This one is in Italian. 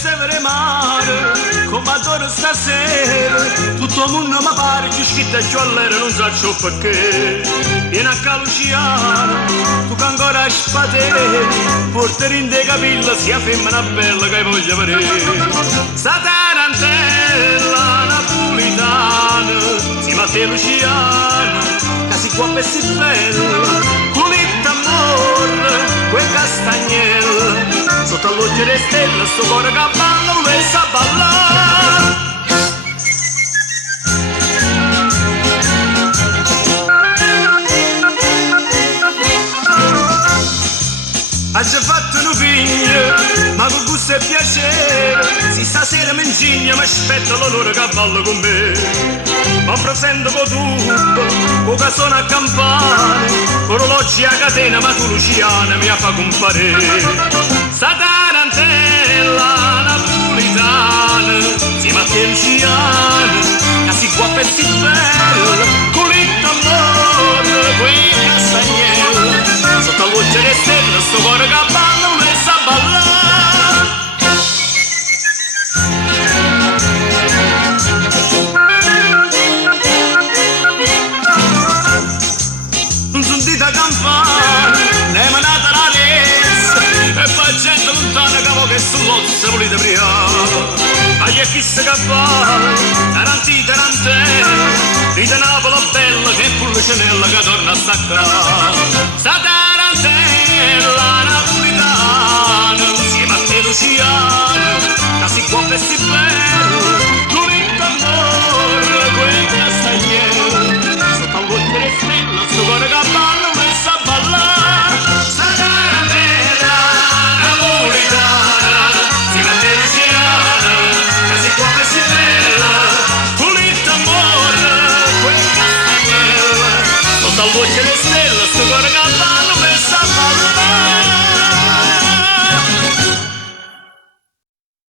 severe mare, come adoro stasera, tutto il mondo mi pare più scritto e giallera, non so perché. Vieni a Caluciano, tu che ancora hai spadere, portare in te capilla sia femmina bella che voglio vedere. Sta tarantella napolitana, si Matteo Luciano, che si qua per si bella, culita amore, quel castagnella, sotto la luce delle stelle, sto cuore che balla, lo sa ballare. Ha già fatto un figlio, ma con gusto e piacere, se stasera mi ingegna mi aspetta l'onore che balla con me. Ma presento con tutto, con che suona a campane, con orologi a catena, ma tu Luciana mi fa comparire. Sta tarantella napolitana, si Matteo Luciana, che si può pezzi bella, con l'amore, quei castagnella, sotto la luce delle stelle, sto cuore che balla, non sa ballare. Non sentite campana, ne è manata la ressa, e poi gente lontana che vuole che sull'ozzo volete briare. Agli e chissà che balla, taranti tarantella, dite Napoli bella che Pulcinella che torna a staccare. Sta tarantella napolitana, insieme a te Luciana, che si può vesti bella, l'unito amore, quel castagnello, sotto a luce le stelle, sto cuore che balla, non sa ballare. Sta tarantella napolitana, insieme a te Luciana, che si può vesti bella, l'unito amore, quel castagnello, sotto a luce le stelle, sto cuore che